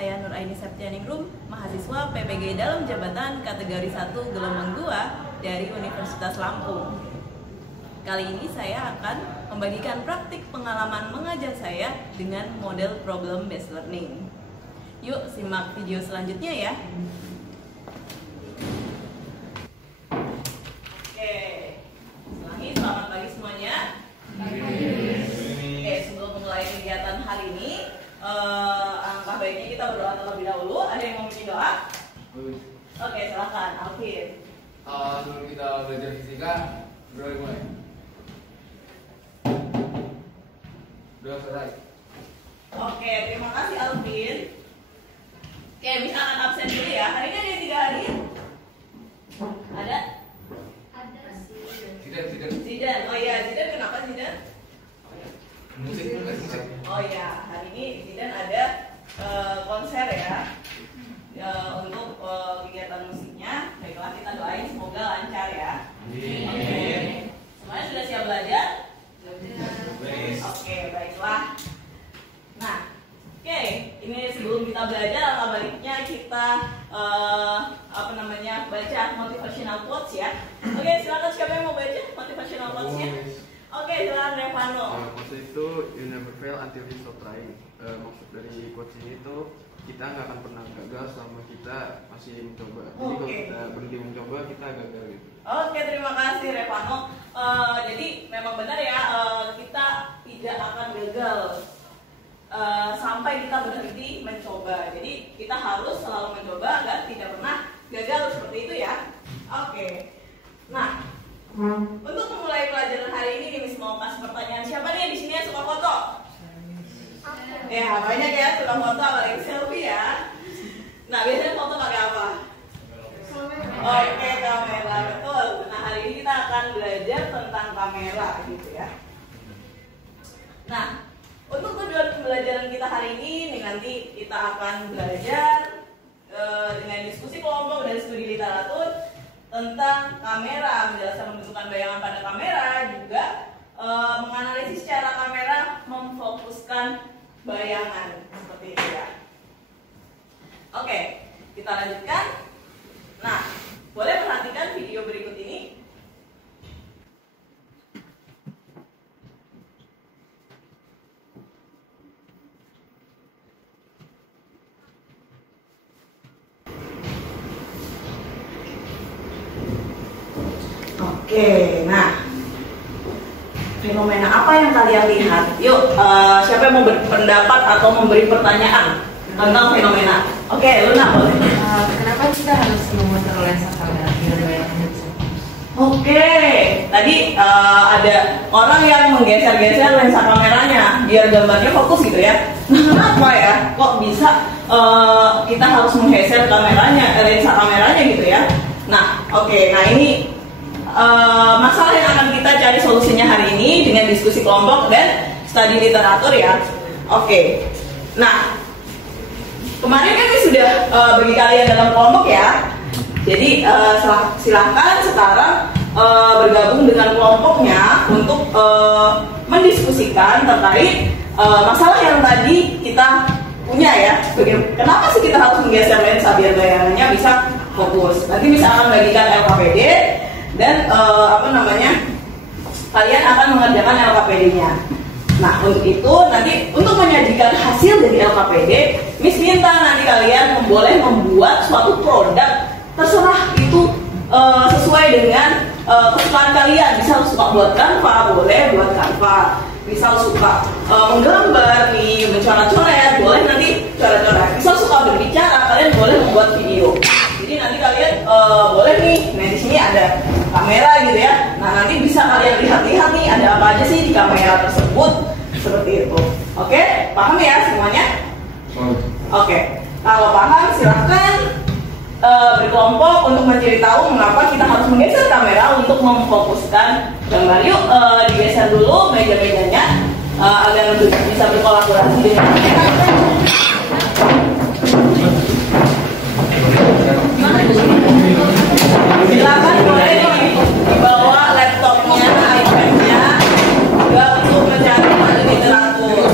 saya Nur Aini Septianingrum, mahasiswa PPG dalam jabatan kategori 1 Gelombang 2 dari Universitas Lampung. Kali ini saya akan membagikan praktik pengalaman mengajar saya dengan model problem based learning. Yuk simak video selanjutnya ya. Oke, selamat pagi semuanya. Oke, sebelum memulai kegiatan hari ini, alangkah baiknya kita berdoa terlebih dahulu. Ada yang mau bikin doa? Oke, silakan, Alvin. Sebelum kita belajar fisika, berdoa mulai. Doa selesai. Oke, terima kasih Alvin. Oke, misalkan absen dulu ya. Hari ini ada yang tidak hadir? Ada? Ada sih. Zidan. Zidan. Oh iya, Zidan kenapa Zidan? Musik. Oh iya, hari ini Zidan ada konser ya. Untuk kegiatan musiknya. Baiklah, kita doain semoga lancar ya. Oke. Semuanya sudah siap belajar? Oke, baiklah. Nah, oke, ini sebelum kita belajar, alangkah baiknya kita baca motivational quotes ya. Oke, silakan siapa yang mau baca motivational quotes-nya? Oke, silakan Revano. Maksud itu you never fail until you stop trying. Maksud dari quotes ini itu kita nggak akan pernah gagal selama kita masih mencoba. Jadi kalau kita berhenti mencoba kita gagal gitu. Oke, terima kasih Revano. Jadi memang benar ya, kita tidak akan gagal sampai kita berhenti mencoba. Jadi kita harus selalu mencoba agar tidak pernah gagal seperti itu ya. Oke. Nah, untuk memulai pelajaran hari ini nih, Miss mau kasih pertanyaan. Siapa nih di sini yang suka foto? Ya, banyak ya suka foto, apalagi selfie ya. Nah, biasanya foto pakai apa? Oke, kamera, betul. Nah, hari ini kita akan belajar tentang kamera gitu ya. Nah, untuk tujuan pembelajaran kita hari ini nanti kita akan belajar dengan diskusi kelompok dan studi literatur tentang kamera, menjelaskan pembentukan bayangan pada kamera, juga menganalisis cara kamera memfokuskan bayangan seperti itu ya. Oke, kita lanjutkan. Nah, boleh perhatikan video berikut ini. Oke, nah, fenomena apa yang kalian lihat? Yuk, siapa yang mau berpendapat atau memberi pertanyaan tentang fenomena? Oke, Luna boleh. Kenapa kita harus memutar lensa kamera biar bayangannya bisa? Oke, tadi ada orang yang menggeser-geser lensa kameranya biar gambarnya fokus gitu ya. Nah, kenapa ya? Kok bisa kita harus menggeser kameranya, lensa kameranya gitu ya? Nah, oke, nah ini masalah yang akan kita cari solusinya hari ini dengan diskusi kelompok dan studi literatur ya. Oke. Nah, kemarin kan kita sudah bagi kalian dalam kelompok ya. Jadi silahkan sekarang bergabung dengan kelompoknya untuk mendiskusikan terkait masalah yang tadi kita punya ya. Kenapa sih kita harus menggeser lensa biar bayangannya bisa fokus? Nanti misalkan bagikan LKPD dan kalian akan mengerjakan LKPD-nya. Nah, untuk itu nanti untuk menyajikan hasil dari LKPD, Miss minta nanti kalian boleh membuat suatu produk, terserah itu sesuai dengan kesukaan kalian. Misal suka buat Canva, boleh buat Canva. Misal suka menggambar nih, mencoret-coret, boleh nanti coret-coret. Misal suka berbicara, kalian boleh membuat video. Jadi nanti kalian boleh nih, nah di sini ada kamera gitu ya. Nah, nanti bisa kalian lihat-lihat nih ada apa aja sih di kamera tersebut, seperti itu. Oke, paham ya semuanya? Oke, kalau paham silahkan berkelompok untuk mencari tahu mengapa kita harus menggeser kamera untuk memfokuskan gambar. Yuk digeser dulu meja-mejanya agar bisa berkolaborasi dengan kita. Silakan boleh dibawa laptopnya, iPad-nya juga untuk mencari materi literatur.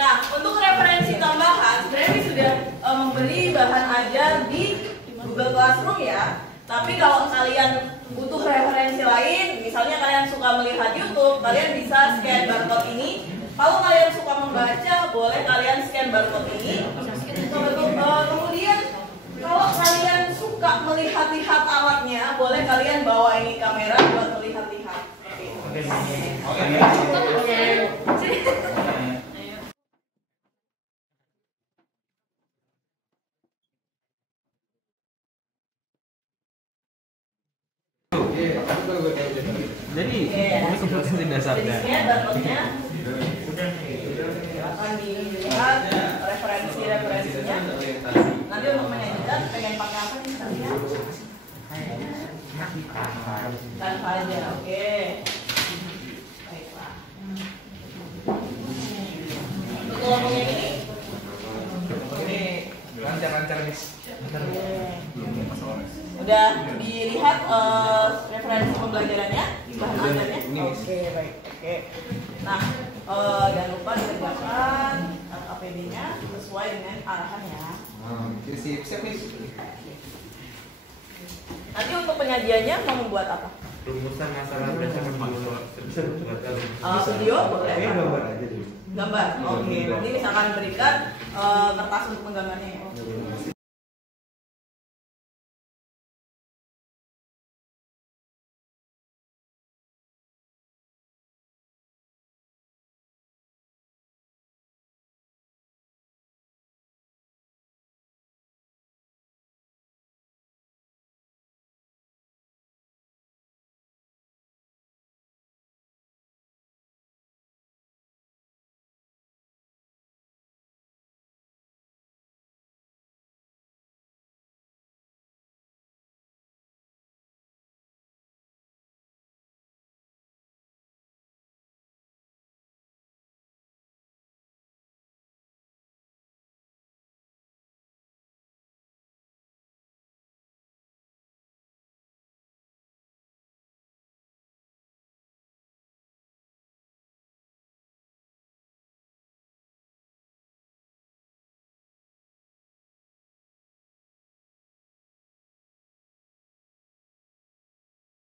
Nah, untuk referensi tambahan, sebenarnya ini sudah memberi bahan ajar di Google Classroom ya. Tapi kalau kalian butuh referensi lain, misalnya kalian suka melihat YouTube, kalian bisa scan barcode ini. Kalau kalian suka membaca, boleh kalian scan barcode ini. Kemudian kalau kalian suka melihat-lihat alatnya, boleh kalian bawa ini kamera buat melihat-lihat. Jadi ini kompetensi dasarnya. Jadi barcode-nya akan dilihat referensinya. Nanti untuk menyajikan pengen pakai apa nih kalian? Tanpa aja, oke. Baiklah. Untuk ngomongin ini, Lancar nih. udah dilihat referensi pembelajarannya, bahan ajarnya. Oke, baik. Oke. Nah, jangan lupa dikerjakan APD-nya sesuai dengan arahannya. Siap nih. Nanti untuk penyajiannya mau membuat apa? Rumusan masalah berdasarkan Video boleh? Gambar aja dulu. Gambar. Oke. Nanti misalkan berikan kertas untuk menggambarnya ya.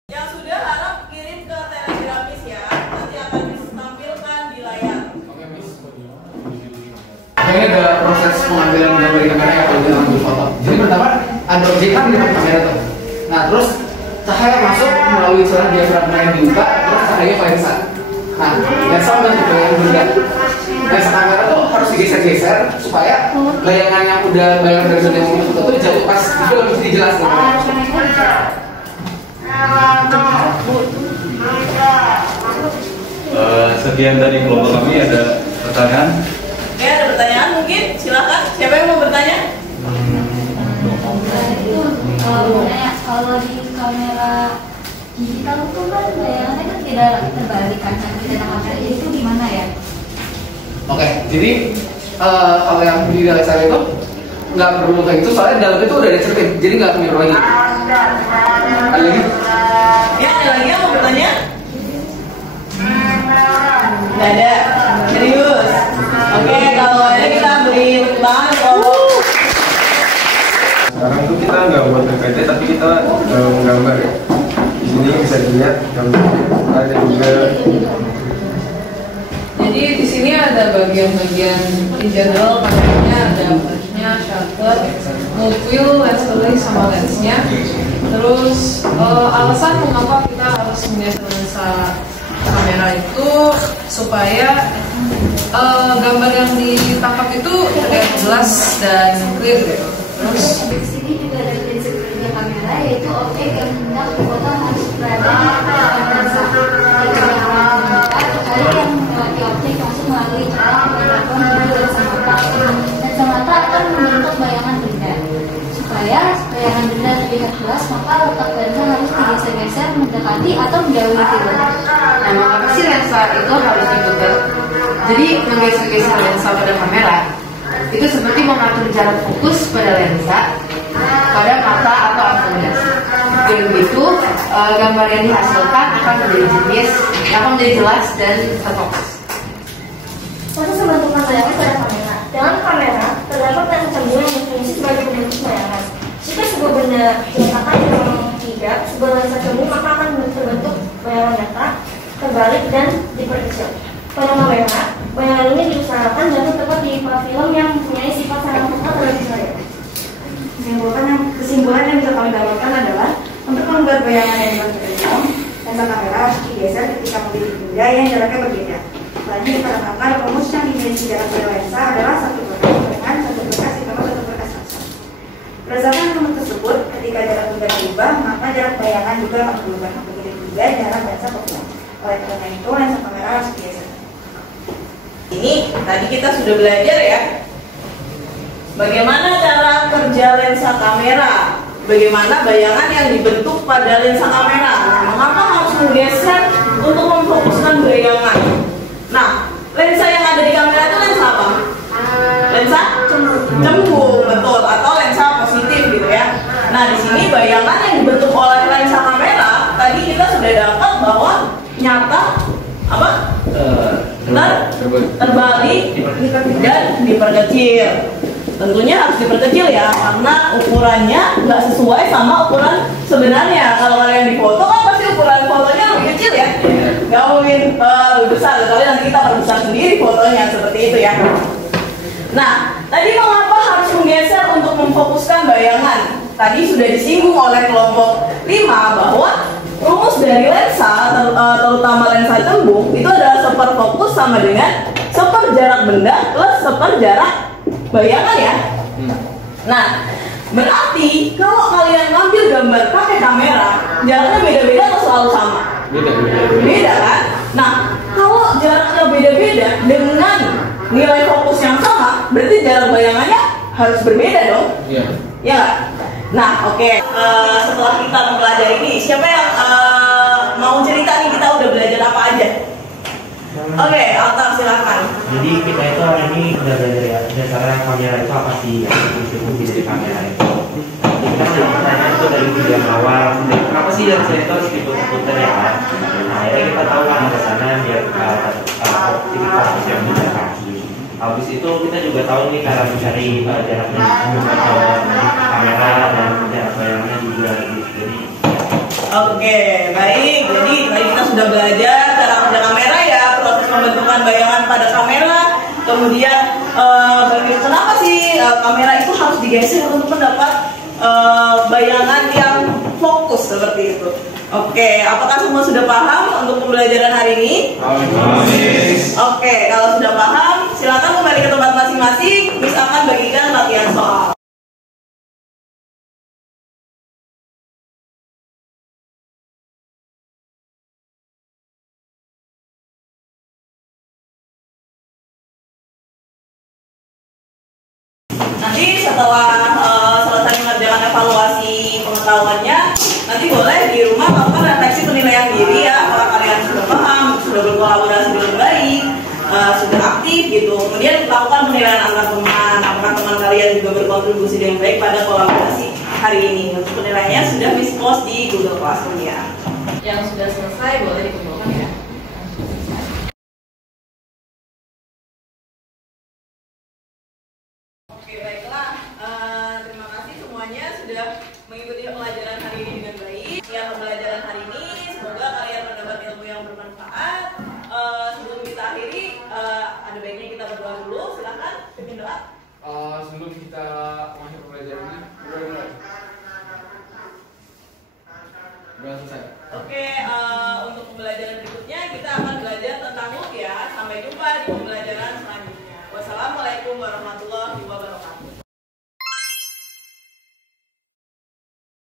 Yang sudah harap kirim ke Telegramis ya. Nanti akan ditampilkan di layar. Ini ada proses pengambilan gambar di kamera ya kalau kita ambil foto. Jadi pertama ada objekan di depan kamera tuh. Nah terus cahaya masuk melalui celah diafragma yang dibuka, terus cahaya ke lensa. Nah lensa membentuk yang benda. Lensa kamera tuh harus digeser-geser supaya bayangan yang udah bayangan dari zona yang foto tuh jauh pas itu lebih jelas gitu. Sekian dari kelompok kami, ada pertanyaan? Oke, ada pertanyaan mungkin? Silakan. Siapa yang mau bertanya? Kalau di kamera digital itu kan bayangannya kan tidak terbalik kan, tidak kamera, jadi itu gimana ya? Oke, jadi kalau yang di dalam saya itu nggak perlu kayak gitu, soalnya dalam itu udah ada cermin, jadi nggak kemir lagi. Ada lagi? Ya, ada lagi yang mau bertanya? Nggak ada. Serius. Oke, kalau ada kita beri tepuk tangan. Sekarang itu kita nggak buat PPT tapi kita menggambar ya. Di sini bisa dilihat gambarnya. Ada juga. Jadi di sini ada bagian-bagian in general pakainya, ada flashnya, shutter, multiwheel, lens release sama lensnya. Terus alasan mengapa kita harus melihat lensa kamera itu supaya gambar yang ditangkap itu terlihat jelas dan clear gitu. Terus Di sini juga ada prinsip kerja kamera, yaitu objek yang hendak foto harus berada di depan lensa. Jika cahaya yang melewati objek langsung melalui celah mikrofon menuju lensa mata. Lensa mata akan membentuk bayangan benda. Supaya bayangan benda terlihat jelas, maka letak lensa harus digeser-geser, mendekati atau menjauhi film. nah, mengapa sih lensa itu harus diputar? Jadi menggeser-geser lensa pada kamera itu seperti mengatur jarak fokus pada lensa pada mata atau akumulasi. Dengan begitu gambar yang dihasilkan akan menjadi jelas dan terfokus. Terus bentuk bayangan terdapat rasa cemburu yang berfungsi sebagai pembentuk bayangan. Jika sebuah benda dinyatakan memang tidak sebuah rasa cemburu, maka akan terbentuk bayangan nyata, terbalik dan diperkecil. Pada kamera, bayangan ini diusahakan jatuh tepat di film yang mempunyai sifat sangat tepat terhadap saya. Kesimpulan yang bisa kami dapatkan adalah untuk membuat bayangan yang berkecil, lensa kamera harus digeser ketika memiliki benda yang jaraknya berbeda. Selanjutnya pada maka rumus yang dimensi jarak pada lensa adalah 1 berkas dengan 1 berkas ditambah 1 berkas lensa. Berdasarkan rumus tersebut, ketika jarak benda berubah, maka jarak bayangan juga akan berubah. Begitu juga jarak lensa berubah. Oleh karena itu, lensa kamera harus digeser. Ini tadi kita sudah belajar ya, bagaimana cara kerja lensa kamera, bagaimana bayangan yang dibentuk pada lensa kamera. Mengapa harus menggeser untuk memfokuskan bayangan? Nah, lensa yang ada di kamera itu lensa apa? Lensa cembung, betul, atau lensa positif gitu ya. Nah, di sini bayangan yang dibentuk oleh lensa kamera tadi kita sudah dapat bahwa nyata apa? Terbalik dan diperkecil. Tentunya harus diperkecil ya, karena ukurannya nggak sesuai sama ukuran sebenarnya. Kalau kalian di foto kan pasti ukuran fotonya lebih kecil ya, nggak mungkin lebih besar. Tapi nanti kita perbesar sendiri fotonya seperti itu ya. Nah, tadi mengapa harus menggeser untuk memfokuskan bayangan? Tadi sudah disinggung oleh kelompok 5 bahwa rumus dari lensa, terutama lensa cembung, itu adalah seperfokus sama dengan seperjarak benda plus seperjarak bayangan ya. Nah, berarti kalau kalian ngambil gambar pakai kamera, jaraknya beda-beda atau selalu sama? Beda kan? Nah, kalau jaraknya beda-beda dengan nilai fokus yang sama, berarti jarak bayangannya harus berbeda dong? Iya. Ya. Nah, oke. Setelah kita mempelajari ini, siapa yang mau cerita nih, kita udah belajar apa aja? Oke, Altar silakan. Jadi kita itu hari ini udah belajar ya, dasarnya kamera itu apa sih, fungsi dari kamera itu. Kita udah bertanya itu dari video yang awal, kenapa sih yang saya itu harus diputar ya kan? Nah, akhirnya kita tahu kan ke sana biar fokus yang bisa kaki. Habis itu kita juga tahu nih cara mencari jaraknya kamera dan jarak bayangannya juga. Jadi oke, baik. Jadi tadi kita sudah belajar cara kerja kamera ya, proses pembentukan bayangan pada kamera. Kemudian kenapa sih kamera itu harus digeser untuk mendapat bayangan yang fokus seperti itu. Oke, apakah semua sudah paham untuk pembelajaran hari ini? Oke, kalau sudah paham, silakan kembali ke tempat masing-masing. Miss akan bagikan latihan soal. Nanti setelah selesai mengerjakan evaluasi pengetahuannya, nanti boleh di rumah melakukan refleksi penilaian diri ya, apakah kalian sudah paham, sudah berkolaborasi dengan baik, sudah aktif gitu. Kemudian lakukan penilaian antar teman, apakah teman kalian juga berkontribusi dengan baik pada kolaborasi hari ini. Untuk penilaiannya sudah Miss post di Google Classroom ya. Yang sudah selesai boleh dikumpulkan ya. Oke, baiklah. Terima kasih semuanya sudah mengikuti pelajaran hari ini dengan baik. Ya, pembelajaran hari ini semoga kalian mendapat ilmu yang bermanfaat. Sebelum kita akhiri, ada baiknya kita berdoa dulu. Silakan pimpin doa. Sebelum kita masuk ke pelajarannya, mulai. Udah selesai. Oke, untuk pembelajaran berikutnya kita akan belajar tentang loop ya. Sampai jumpa di pembelajaran selanjutnya. Wassalamualaikum warahmatullahi wabarakatuh.